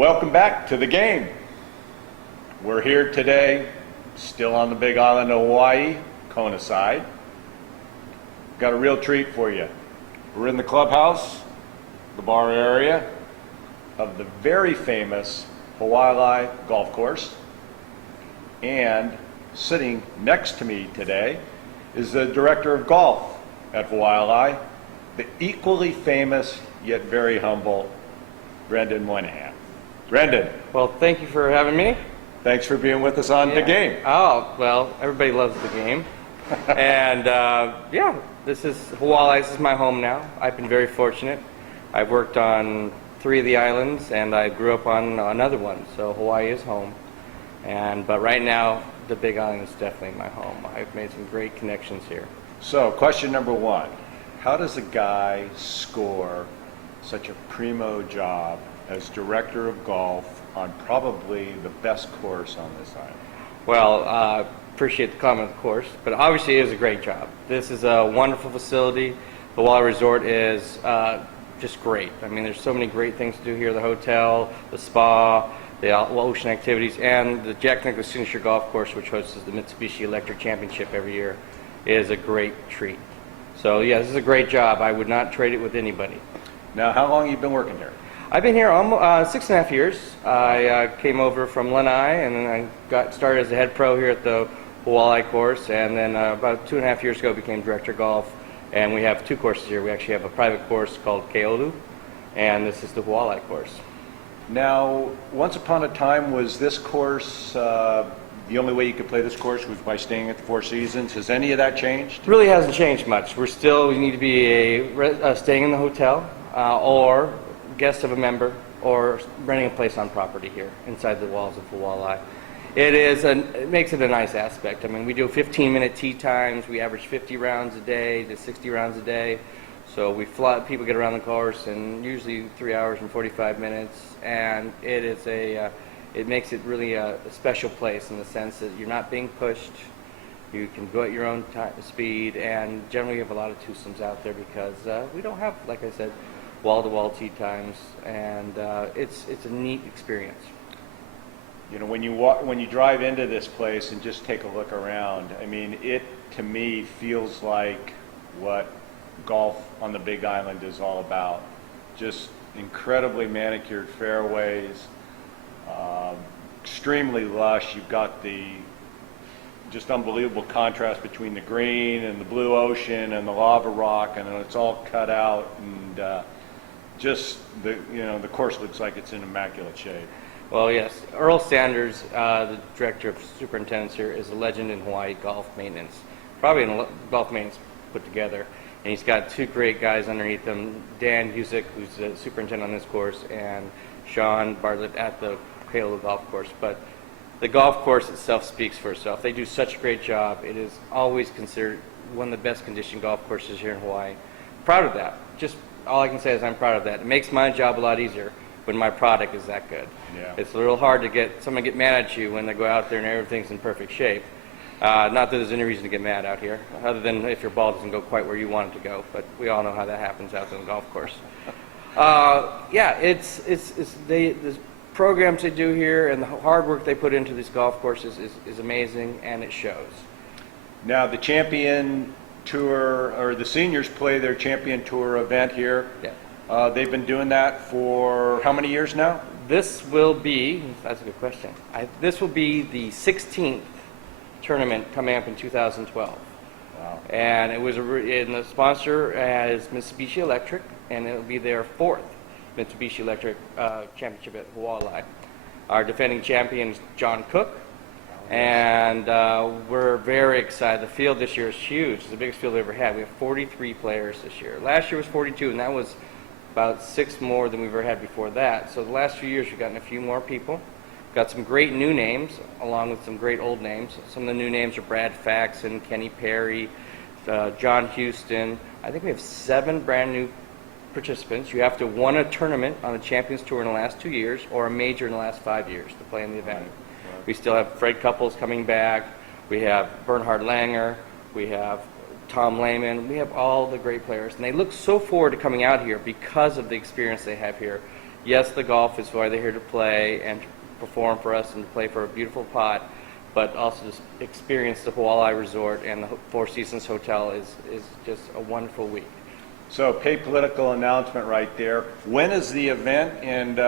Welcome back to the game. We're here today, still on the big island of Hawaii, Kona side. Got a real treat for you. We're in the clubhouse, the bar area of the very famous Hawaii golf course. And sitting next to me today is the director of golf at Hawaii, the equally famous yet very humble Brendan Moynihan. Brendan. Well, thank you for having me. Thanks for being with us on the game. Oh, well, everybody loves the game. And yeah, Hawaii. This is my home now. I've been very fortunate. I've worked on 3 of the islands, and I grew up on another one. So Hawaii is home. But right now, the Big Island is definitely my home. I've made some great connections here. So, question number 1. How does a guy score such a primo job as director of golf on probably the best course on this island? Well, appreciate the comment, of course, but obviously it is a great job. This is a wonderful facility. The Hawaii Resort is just great. I mean, there's so many great things to do here. The hotel, the spa, the ocean activities, and the Jack Nicklaus Signature Golf Course, which hosts the Mitsubishi Electric Championship every year, is a great treat. So yeah, this is a great job. I would not trade it with anybody. Now, how long have you been working here? I've been here almost 6.5 years. I came over from Lanai, and then I got started as a head pro here at the Hawaii course, and then about 2.5 years ago became director of golf. And we have 2 courses here. We actually have a private course called Keolu, and this is the Hawaii course. Now, once upon a time, was this course, the only way you could play this course was by staying at the Four Seasons? Has any of that changed? It really hasn't changed much. We need to be staying in the hotel or guest of a member or renting a place on property here inside the walls of Hawaii. It makes it a nice aspect. I mean, we do 15-minute tee times. We average 50 rounds a day to 60 rounds a day. So people get around the course in usually 3 hours and 45 minutes, and it makes it really a special place in the sense that you're not being pushed. You can go at your own speed, and generally you have a lot of twosomes out there because we don't have, like I said, wall-to-wall tee times, and it's a neat experience. You know, when you drive into this place and just take a look around, I mean, it to me feels like what golf on the Big Island is all about. Just incredibly manicured fairways, extremely lush. You've got the just unbelievable contrast between the green and the blue ocean and the lava rock, and it's all cut out, and just the course looks like it's in immaculate shape. Well, yes, Earl Sanders, the director of superintendents here, is a legend in Hawaii golf maintenance, probably in golf maintenance put together. And he's got 2 great guys underneath him, Dan Husick, who's the superintendent on this course, and Sean Bartlett at the Keolu golf course. But the golf course itself speaks for itself. They do such a great job. It is always considered one of the best conditioned golf courses here in Hawaii. Proud of that. Just all I can say is I'm proud of that. It makes my job a lot easier when my product is that good. Yeah. It's a little hard to get someone to get mad at you when they go out there and everything's in perfect shape. Not that there's any reason to get mad out here, other than if your ball doesn't go quite where you want it to go. But we all know how that happens out there on the golf course. Yeah, the programs they do here and the hard work they put into these golf courses is amazing, and it shows. Now, the Champion Tour, or the seniors play their Champion Tour event here. Yeah. They've been doing that for how many years now? This will be, that's a good question. This will be the 16th tournament coming up in 2012. Wow. And the sponsor is Mitsubishi Electric, and it'll be their 4th Mitsubishi Electric championship at Hawaii. Our defending champion is John Cook, and we're very excited. The field this year is huge. It's the biggest field we've ever had. We have 43 players this year. Last year was 42, and that was about 6 more than we've ever had before that. So the last few years we've gotten a few more people. Got some great new names along with some great old names. Some of the new names are Brad Faxon, Kenny Perry, John Houston. I think we have 7 brand new participants. You have to won a tournament on the Champions Tour in the last 2 years or a major in the last 5 years to play in the event. Right. We still have Fred Couples coming back. We have Bernhard Langer. We have Tom Lehman. We have all the great players, and they look so forward to coming out here because of the experience they have here Yes, the golf is why they're here to play and to perform for us and to play for a beautiful pot, but also to experience the Walleye Resort and the Four Seasons Hotel is just a wonderful week. So, pay political announcement right there. When is the event, and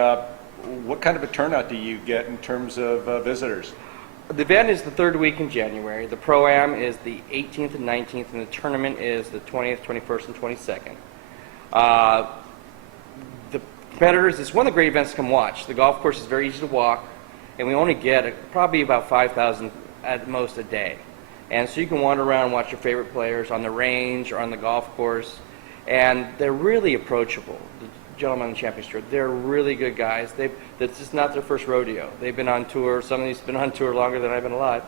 what kind of a turnout do you get in terms of visitors? The event is the third week in January. The Pro-Am is the 18th and 19th, and the tournament is the 20th, 21st, and 22nd. The competitors, it's one of the great events to come watch. The golf course is very easy to walk, and we only get probably about 5,000 at most a day. And so you can wander around and watch your favorite players on the range or on the golf course, and they're really approachable. The gentlemen on the Champions Tour, they're really good guys. That's just not their first rodeo. They've been on tour. Some of these have been on tour longer than I've been alive.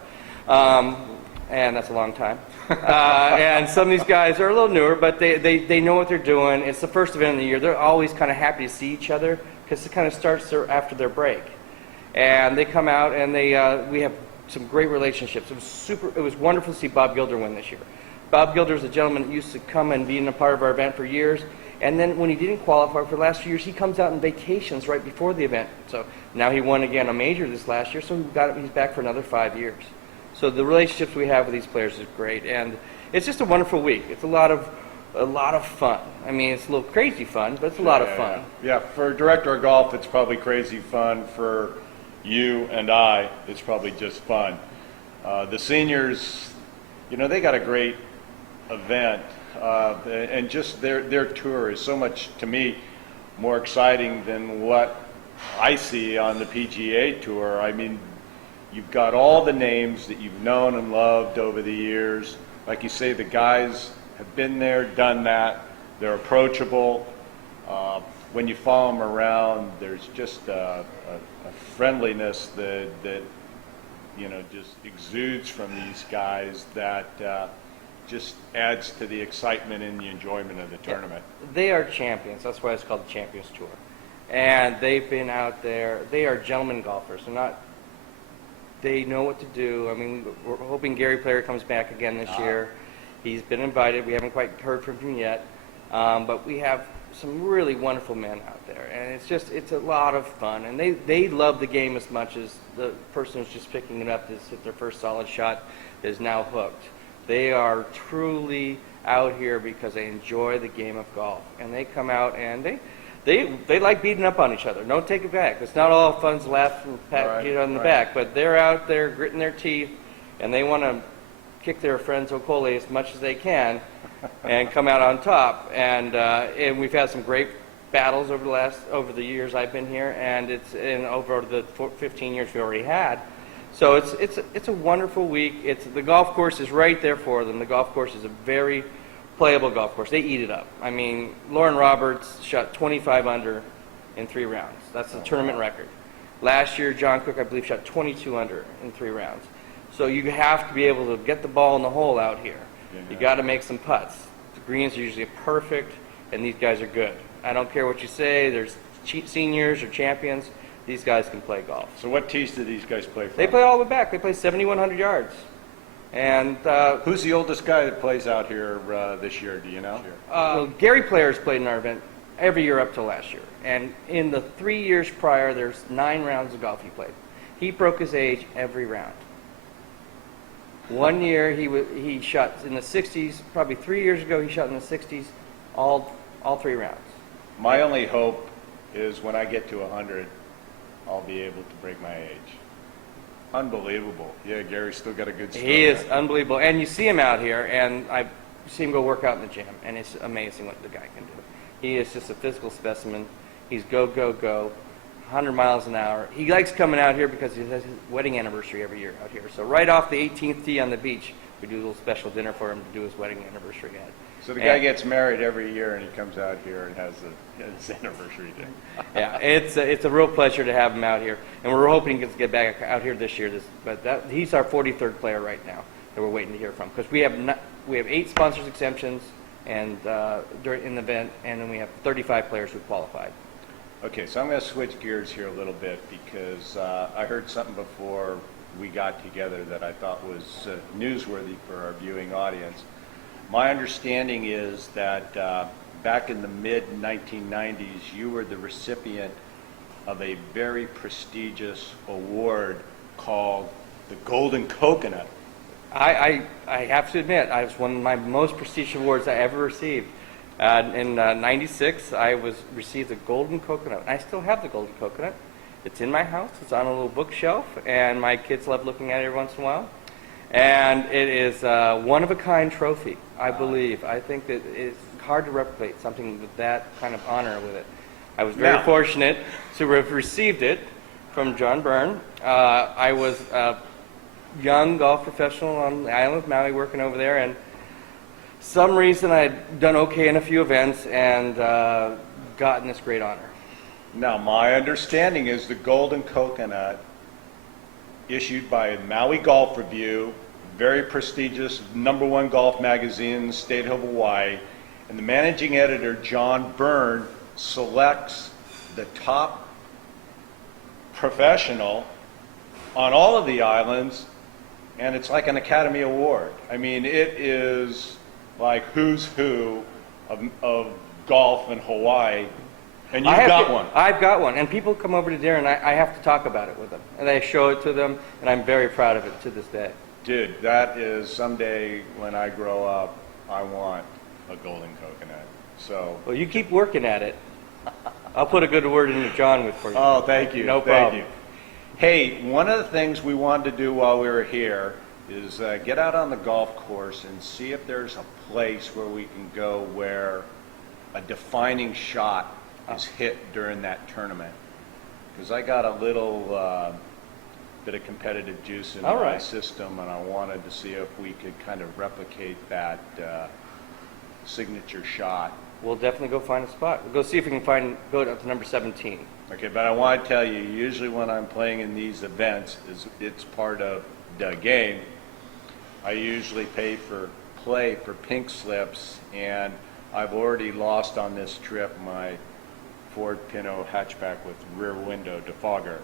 And that's a long time. And some of these guys are a little newer, but they know what they're doing. It's the first event of the year. They're always kind of happy to see each other because it kind of starts after their break. And they come out and we have some great relationships. It was wonderful to see Bob Gilder win this year. Bob Gilder is a gentleman that used to come and be a part of our event for years. And then when he didn't qualify for the last few years, he comes out on vacations right before the event. So now he won again a major this last year, so he's back for another 5 years. So the relationships we have with these players is great, and it's just a wonderful week. It's a lot of fun. I mean, it's a little crazy fun, but it's a lot of fun. Yeah, for director of golf, it's probably crazy fun. For you and I, it's probably just fun. The seniors, they got a great event, and just their tour is so much, to me, more exciting than what I see on the PGA Tour. I mean, you've got all the names that you've known and loved over the years. Like you say, the guys have been there, done that. They're approachable. When you follow them around, there's just a friendliness that just exudes from these guys that just adds to the excitement and the enjoyment of the tournament. They are champions. That's why it's called the Champions Tour. And they've been out there. They are gentlemen golfers. They know what to do. I mean, we're hoping Gary Player comes back again this year. He's been invited. We haven't quite heard from him yet. But we have some really wonderful men out there. And it's a lot of fun. And they love the game as much as the person who's just picking it up to hit their first solid shot is now hooked. They are truly out here because they enjoy the game of golf. And they come out and they like beating up on each other. Don't take it back. It's not all fun's laugh and pat you on the back, but they're out there gritting their teeth, and they want to kick their friends Okole as much as they can, and come out on top. And we've had some great battles over the years I've been here, and over the 15 years we already had. So it's a wonderful week. The golf course is right there for them. The golf course is a very playable golf course. They eat it up. I mean, Lauren Roberts shot 25 under in 3 rounds. That's the tournament record. Last year, John Cook, I believe, shot 22 under in 3 rounds. So you have to be able to get the ball in the hole out here. Yeah. You got to make some putts. The greens are usually perfect, and these guys are good. I don't care what you say. There's seniors or champions. These guys can play golf. So what tees do these guys play from? They play all the way back. They play 7,100 yards. And who's the oldest guy that plays out here this year? Do you know? Well, Gary Player's played in our event every year up to last year. And in the 3 years prior, there's 9 rounds of golf he played. He broke his age every round. One year he shot in the 60s. Probably 3 years ago he shot in the 60s, all 3 rounds. My only hope is when I get to 100, I'll be able to break my age. Unbelievable. Yeah, Gary's still got a good story. He is unbelievable. And you see him out here, and I see him go work out in the gym, and it's amazing what the guy can do. He is just a physical specimen. He's go, go, go, 100 miles an hour. He likes coming out here because he has his wedding anniversary every year out here. So right off the 18th tee on the beach, we do a little special dinner for him to do his wedding anniversary at. So the guy gets married every year, and he comes out here and has his anniversary day. Yeah, it's a real pleasure to have him out here, and we're hoping he gets to get back out here this year. He's our 43rd player right now that we're waiting to hear from, because we have 8 sponsors exemptions and in the event, and then we have 35 players who qualified. Okay, so I'm going to switch gears here a little bit because I heard something before we got together that I thought was newsworthy for our viewing audience. My understanding is that back in the mid-1990s, you were the recipient of a very prestigious award called the Golden Coconut. I have to admit, I was one of my most prestigious awards I ever received. In '96, received the Golden Coconut. I still have the Golden Coconut. It's in my house. It's on a little bookshelf, and my kids love looking at it every once in a while. And it is a one-of-a-kind trophy, I believe. I think that it's hard to replicate something with that kind of honor with it. I was very fortunate to have received it from John Byrne. I was a young golf professional on the island of Maui working over there, and some reason I'd done okay in a few events and gotten this great honor. Now, my understanding is the Golden Coconut, issued by Maui Golf Review, very prestigious #1 golf magazine in the state of Hawaii, and the managing editor, John Byrne, selects the top professional on all of the islands, and it's like an Academy Award. I mean, it is like who's who of golf in Hawaii, and you've got one. I've got one, and people come over to dinner, and I have to talk about it with them, and I show it to them, and I'm very proud of it to this day. Dude, that is someday when I grow up, I want a Golden Coconut. So. Well, you keep working at it. I'll put a good word into John for you. Oh, thank you. No problem. Thank you. Hey, one of the things we wanted to do while we were here is get out on the golf course and see if there's a place where we can go where a defining shot is hit during that tournament. Because I got a little bit of competitive juice in my system, and I wanted to see if we could kind of replicate that signature shot. We'll definitely go find a spot. We'll go see if we can go up to number 17. Okay, but I want to tell you, usually when I'm playing in these events, it's part of the game. I usually play for pink slips, and I've already lost on this trip my Ford Pinto hatchback with rear window defogger.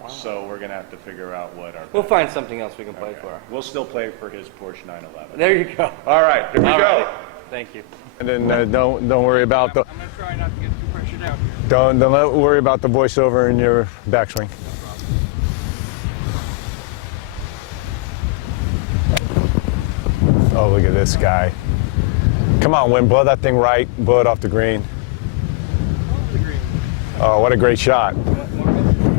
Wow. So we're going to have to figure out what our... We'll find something else we can play for. We'll still play for his Porsche 911. There you go. All right, here we go. Right. Thank you. And then don't worry about the... I'm going to try not to get too pressured out here. Don't worry about the voiceover in your backswing. Oh, look at this guy. Come on, Win, blow that thing right, blow it off the green. Oh, what a great shot.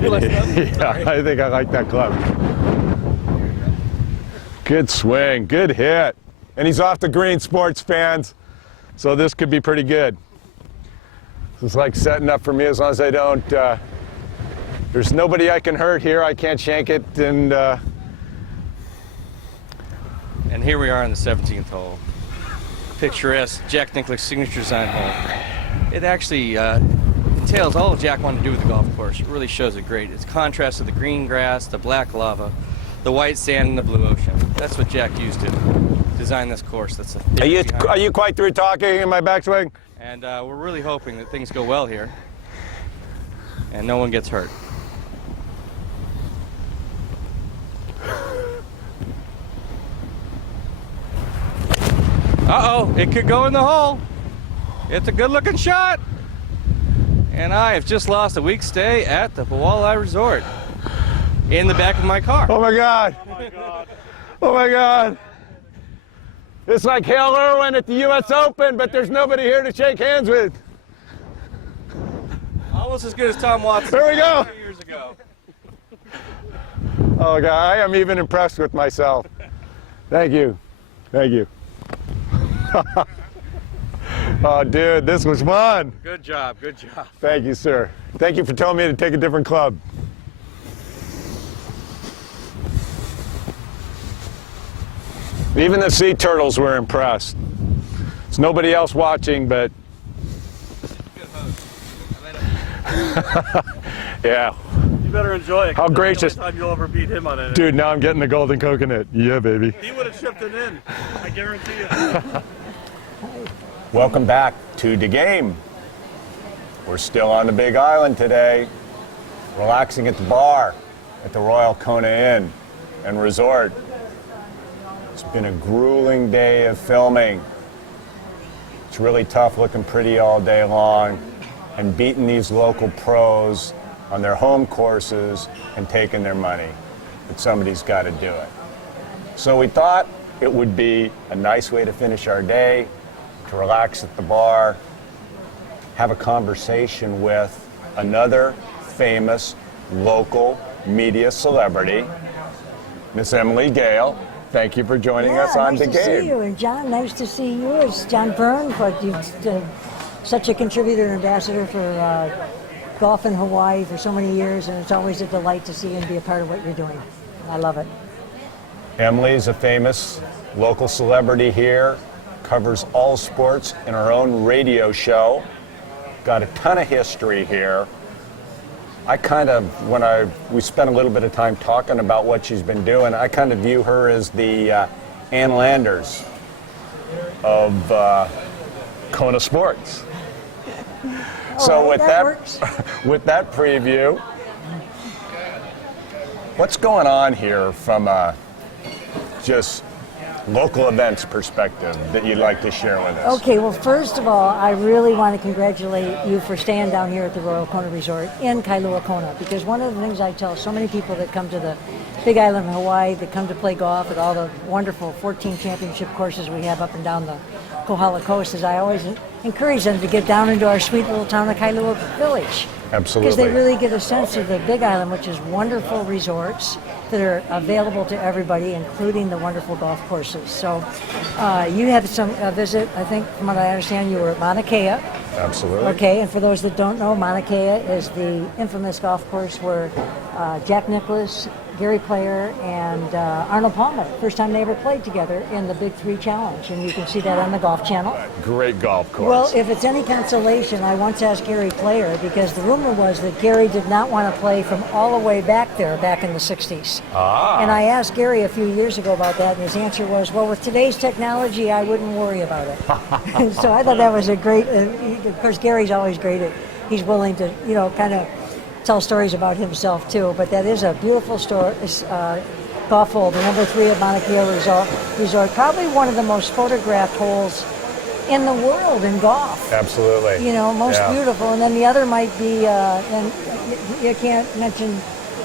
Yeah, I think I like that club. Good swing, good hit. And he's off the green, sports fans. So this could be pretty good. It's like setting up for me as long as I don't, there's nobody I can hurt here. I can't shank it. And here we are on the 17th hole. Picturesque Jack Nicklaus signature design hole. It actually entails all Jack wanted to do with the golf course. It really shows it great. It's contrast to the green grass, the black lava, the white sand, and the blue ocean. That's what Jack used to design this course. That's are you quite through talking in my backswing? And we're really hoping that things go well here and no one gets hurt. Uh-oh, it could go in the hole. It's a good-looking shot. And I have just lost a week's stay at the Walleye Resort in the back of my car. Oh, my God. Oh, my God. Oh, my God. It's like Hale Irwin at the U.S. Open, but there's nobody here to shake hands with. Almost as good as Tom Watson. Here we go. 2 years ago. Oh, God, I am even impressed with myself. Thank you. Thank you. Oh, dude, this was fun. Good job, good job. Thank you, sir. Thank you for telling me to take a different club. Even the sea turtles were impressed. There's nobody else watching, but... Yeah. You better enjoy it. How gracious. That's the only time you'll ever beat him on it. Dude, now I'm getting the golden coconut. Yeah, baby. He would have chipped it in. I guarantee you. Welcome back to the game. We're still on the Big Island today, relaxing at the bar at the Royal Kona Inn and Resort. It's been a grueling day of filming. It's really tough looking pretty all day long, and beating these local pros on their home courses and taking their money, but somebody's got to do it. So we thought it would be a nice way to finish our day, to relax at the bar, have a conversation with another famous local media celebrity, Miss Emily Gale. Thank you for joining us on The Nice to see Game. you, and John, nice to see you. It's John Byrne, but you're such a contributor and ambassador for golf in Hawaii for so many years, and it's always a delight to see you and be a part of what you're doing. I love it. Emily's a famous local celebrity here, covers all sports in her own radio show, got a ton of history here. I kind of, we spent a little bit of time talking about what she's been doing, I kind of view her as the Ann Landers of Kona sports. So with that works. with that preview, what's going on here from a just local events perspective that you'd like to share with us? Okay, well, first of all, I really want to congratulate you for staying down here at the Royal Kona Resort in Kailua Kona, because one of the things I tell so many people that come to the Big Island of Hawaii, that come to play golf at all the wonderful 14 championship courses we have up and down the Kohala Coast, is I always encourage them to get down into our sweet little town of Kailua Village. Absolutely. Because they really get a sense of the Big Island, which is wonderful resorts that are available to everybody, including the wonderful golf courses. So you had some visit, I think, from what I understand, you were at Mauna Kea. Absolutely. Okay, and for those that don't know, Mauna Kea is the infamous golf course where Jack Nicklaus, Gary Player, and Arnold Palmer, first time they ever played together in the Big Three Challenge, and you can see that on the Golf Channel. Great golf course. Well, if it's any consolation, I once asked Gary Player, because the rumor was that Gary did not want to play from all the way back there, back in the 60s. And I asked Gary a few years ago about that, and his answer was, well, with today's technology, I wouldn't worry about it. So I thought that was a great, of course, Gary's always great at, he's willing to, kind of tell stories about himself too, but that is a beautiful golf hole, the number 3 at Mauna Kea Resort, probably one of the most photographed holes in the world in golf. Absolutely. Most beautiful. And then the other might be, and you can't mention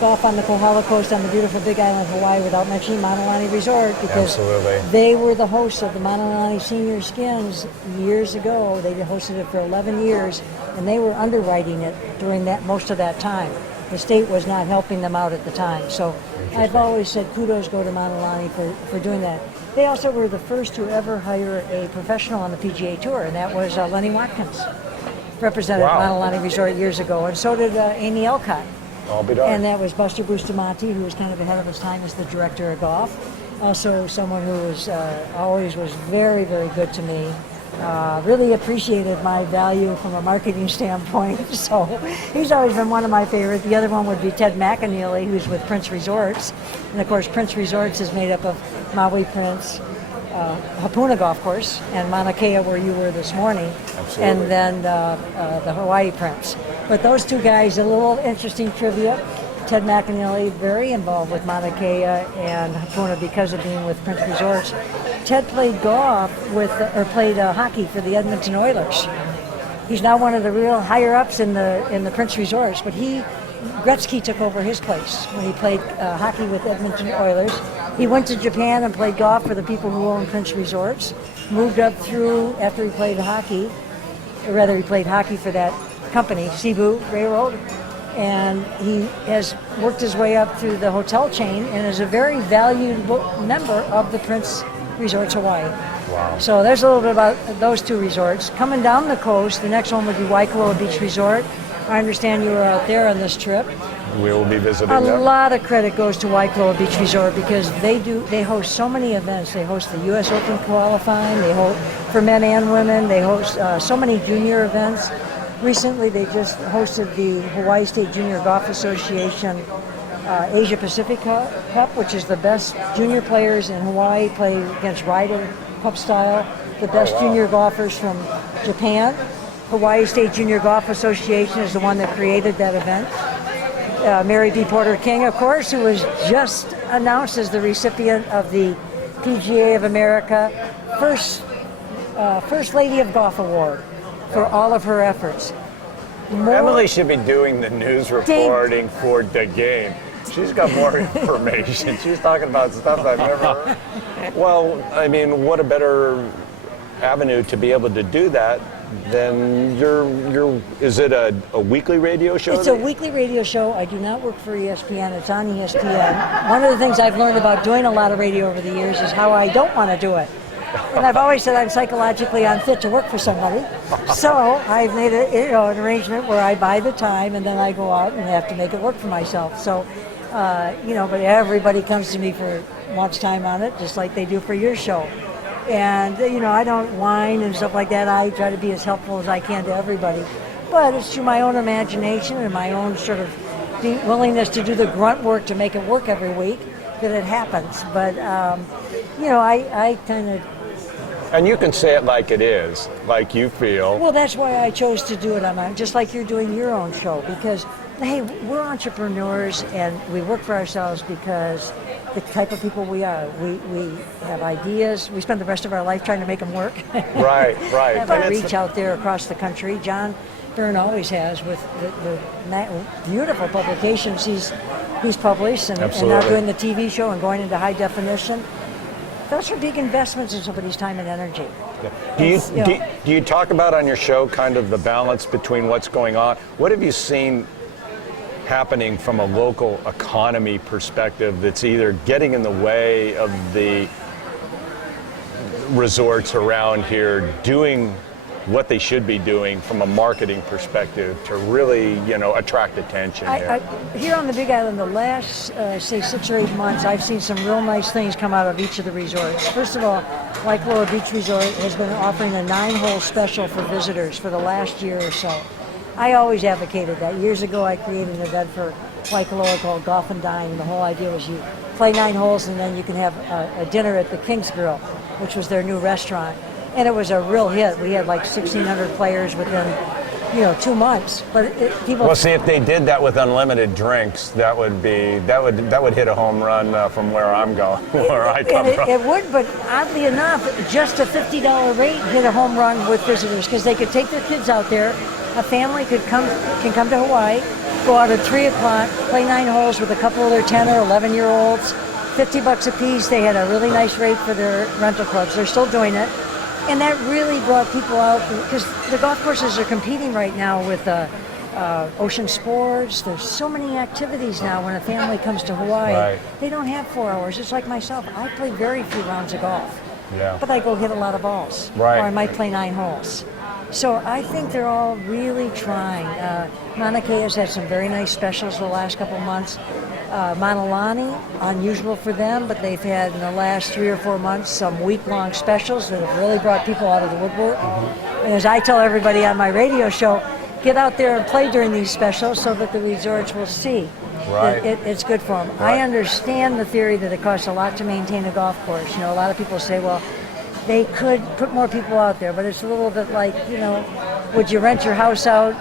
golf on the Kohala Coast on the beautiful Big Island of Hawaii without mentioning Maunalani Resort, because they were the hosts of the Maunalani Senior Skins years ago. They hosted it for 11 years, and they were underwriting it during most of that time. The state was not helping them out at the time. So I've always said kudos go to Maunalani for doing that. They also were the first to ever hire a professional on the PGA Tour, and that was Lenny Watkins, represented Maunalani Resort years ago, and so did Amy Elcott. I'll be done. And that was Buster Bustamante, who was kind of ahead of his time as the director of golf. Also someone who was always was very, very good to me. Really appreciated my value from a marketing standpoint. So he's always been one of my favorites. The other one would be Ted McAneely, who's with Prince Resorts. And of course, Prince Resorts is made up of Maui Prince, Hapuna Golf Course, and Mauna Kea, where you were this morning. Absolutely. And then the Hawaii Prince. But those two guys, a little interesting trivia. Ted McAneely, very involved with Mauna Kea and Hapuna because of being with Prince Resorts. Ted played played hockey for the Edmonton Oilers. He's now one of the real higher ups in the Prince Resorts, but Gretzky took over his place when he played hockey with Edmonton Oilers. He went to Japan and played golf for the people who own Prince Resorts. Moved up through after he played hockey, or rather he played hockey for that company, Cebu Railroad, and he has worked his way up through the hotel chain and is a very valued member of the Prince Resorts Hawaii. Wow. So there's a little bit about those two resorts. Coming down the coast, the next one would be Waikoloa Beach Resort. I understand you were out there on this trip. We will be visiting A them. lot of credit goes to Waikoloa Beach Resort because they host so many events. They host the U.S. Open qualifying, they host for men and women, they host so many junior events. Recently, they just hosted the Hawaii State Junior Golf Association Asia Pacific Cup, which is the best junior players in Hawaii play against Ryder Cup style, the best junior golfers from Japan. Hawaii State Junior Golf Association is the one that created that event. Mary B. Porter King, of course, who was just announced as the recipient of the PGA of America First Lady of Golf Award for all of her efforts. more. Emily should be doing the news reporting for the game. She's got more information. She's talking about stuff I've never heard. Well, I mean, what a better avenue to be able to do that than is it a weekly radio show? It's a weekly radio show. I do not work for ESPN. It's on ESPN. One of the things I've learned about doing a lot of radio over the years is how I don't want to do it. And I've always said I'm psychologically unfit to work for somebody. So I've made an arrangement where I buy the time and then I go out and have to make it work for myself. So, but everybody comes to me wants time on it, just like they do for your show. And, I don't whine and stuff like that. I try to be as helpful as I can to everybody. But it's through my own imagination and my own sort of willingness to do the grunt work to make it work every week that it happens. But, I kind of... And you can say it like it is, like you feel. Well, that's why I chose to do it on mine, just like you're doing your own show, because, hey, we're entrepreneurs and we work for ourselves because the type of people we are. We have ideas. We spend the rest of our life trying to make them work. Right. Have a reach out there across the country. John Byrne always has with the beautiful publications he's published and now doing the TV show and going into high definition. Those are big investments in somebody's time and energy. Do you talk about on your show kind of the balance between what's going on? What have you seen happening from a local economy perspective that's either getting in the way of the resorts around here doing what they should be doing from a marketing perspective to really, attract attention here? Here on the Big Island, the last, say, 6 or 8 months, I've seen some real nice things come out of each of the resorts. First of all, Waikoloa Beach Resort has been offering a 9-hole special for visitors for the last year or so. I always advocated that. Years ago, I created an event for Waikoloa called Golf and Dine. The whole idea was you play 9 holes and then you can have a dinner at the King's Grill, which was their new restaurant. And it was a real hit. We had like 1,600 players within, 2 months. But people. Well, see, if they did that with unlimited drinks, that would hit a home run from where I'm going, where I come from. It would, but oddly enough, just a $50 rate hit a home run with visitors because they could take their kids out there. A family can come to Hawaii, go out at 3 o'clock, play 9 holes with a couple of their 10 or 11-year-olds, $50 a piece. They had a really nice rate for their rental clubs. They're still doing it. And that really brought people out because the golf courses are competing right now with ocean sports. There's so many activities now when a family comes to Hawaii. Right. They don't have 4 hours. It's like myself. I play very few rounds of golf. Yeah. But I go hit a lot of balls. Right. Or I might play 9 holes. So I think they're all really trying. Mauna Kea has had some very nice specials the last couple of months. Mauna Lani, unusual for them, but they've had in the last 3 or 4 months some week-long specials that have really brought people out of the woodwork. And as I tell everybody on my radio show, get out there and play during these specials so that the resorts will see that it's good for them. Right. I understand the theory that it costs a lot to maintain a golf course. A lot of people say, well, they could put more people out there, but it's a little bit like, would you rent your house out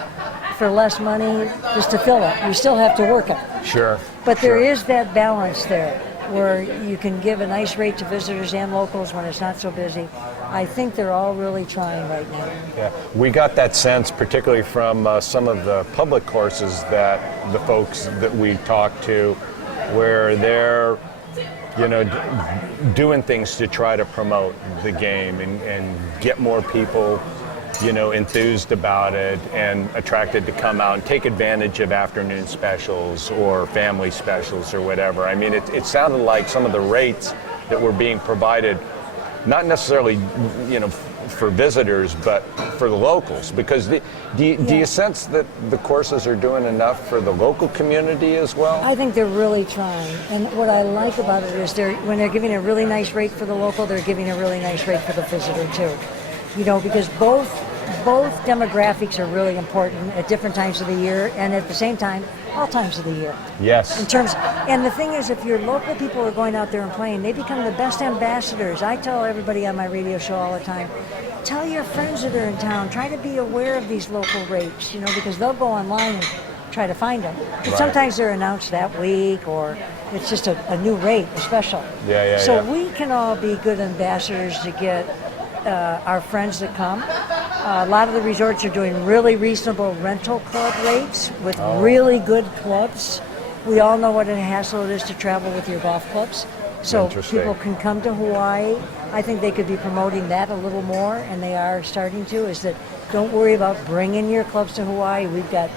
for less money just to fill it? You still have to work it. Sure. But there is that balance there where you can give a nice rate to visitors and locals when it's not so busy. I think they're all really trying right now. Yeah, we got that sense, particularly from some of the public courses that the folks that we talked to, where they're doing things to try to promote the game and get more people, enthused about it and attracted to come out and take advantage of afternoon specials or family specials or whatever. I mean, it sounded like some of the rates that were being provided, not necessarily, for visitors, but for the locals. Because do you sense that the courses are doing enough for the local community as well? I think they're really trying. And what I like about it is when they're giving a really nice rate for the local, they're giving a really nice rate for the visitor too. Because both demographics are really important at different times of the year, and at the same time, all times of the year. Yes. And the thing is, if your local people are going out there and playing, they become the best ambassadors. I tell everybody on my radio show all the time, tell your friends that are in town, try to be aware of these local rates, because they'll go online and try to find them. But sometimes they're announced that week, or it's just a new rate, a special. So we can all be good ambassadors to get our friends that come A lot of the resorts are doing really reasonable rental club rates with really good clubs. We all know what a hassle it is to travel with your golf clubs. So Interesting. people can come to Hawaii. I think they could be promoting that a little more, and they are starting to, is that don't worry about bringing your clubs to Hawaii. We've got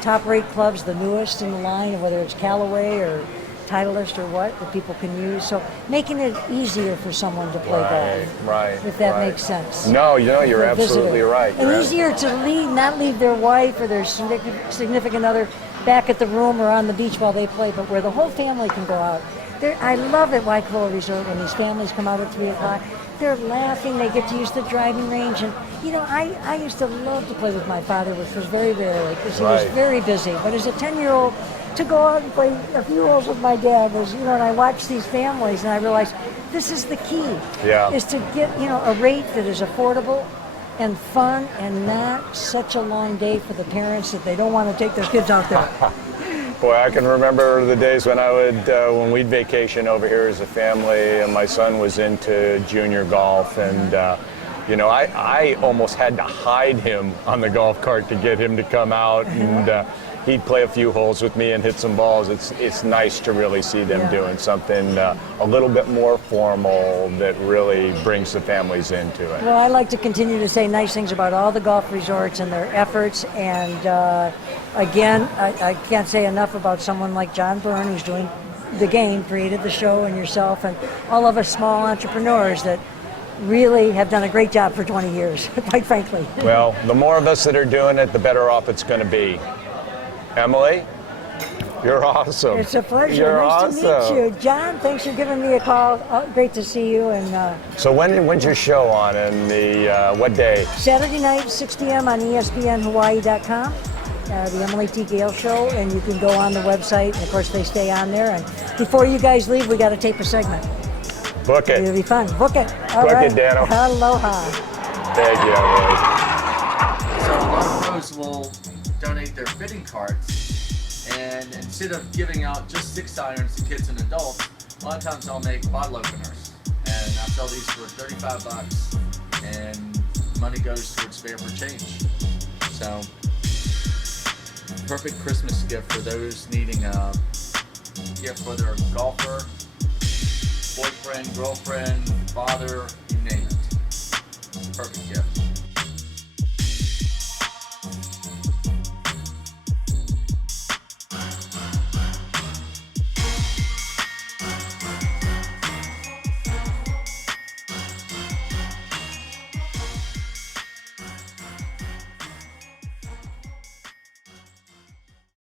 top-rate clubs, the newest in the line, whether it's Callaway or Titleist or what, that people can use. So making it easier for someone to play golf. Right. If that right. makes sense. No, you're For a absolutely visitor. right. And You're easier to leave, not leave their wife or their significant other back at the room or on the beach while they play, but where the whole family can go out. I love at Waikoloa Resort when these families come out at 3 o'clock. They're laughing, they get to use the driving range. And, you know, I used to love to play with my father, which was very rarely because he was Right. very busy. But as a 10-year-old, to go out and play a few holes with my dad was, you know, and I watched these families and I realized this is the key. Yeah. Is to get, you know, a rate that is affordable and fun and not such a long day for the parents that they don't want to take their kids out there. Boy, I can remember the days when I would, when we'd vacation over here as a family, and my son was into junior golf, and you know, I almost had to hide him on the golf cart to get him to come out, and he'd play a few holes with me and hit some balls. It's nice to really see them doing something a little bit more formal that really brings the families into it. Well, I like to continue to say nice things about all the golf resorts and their efforts. And again, I can't say enough about someone like John Byrne, who's doing the game, created the show, and yourself, and all of us small entrepreneurs that really have done a great job for 20 years, quite frankly. Well, the more of us that are doing it, the better off it's going to be. Emily, you're awesome. It's a pleasure. You're Nice to awesome. meet you. John, thanks for giving me a call. Great to see you. And So when's your show on, and the what day? Saturday night, 6 p.m. on ESPNHawaii.com, the Emily T. Gale Show, and you can go on the website, and of course they stay on there. And before you guys leave, we got to tape a segment. Book It'll it. be fun. Book it. All Book it, right. Dano. Aloha. Thank you, Emily. So a lot of pros will donate their fitting carts, and instead of giving out just 6-irons to kids and adults, a lot of times I'll make bottle openers, and I sell these for $35, and money goes towards Spare for Change. So, perfect Christmas gift for those needing a gift for their golfer, boyfriend, girlfriend, father, you name it. Perfect gift.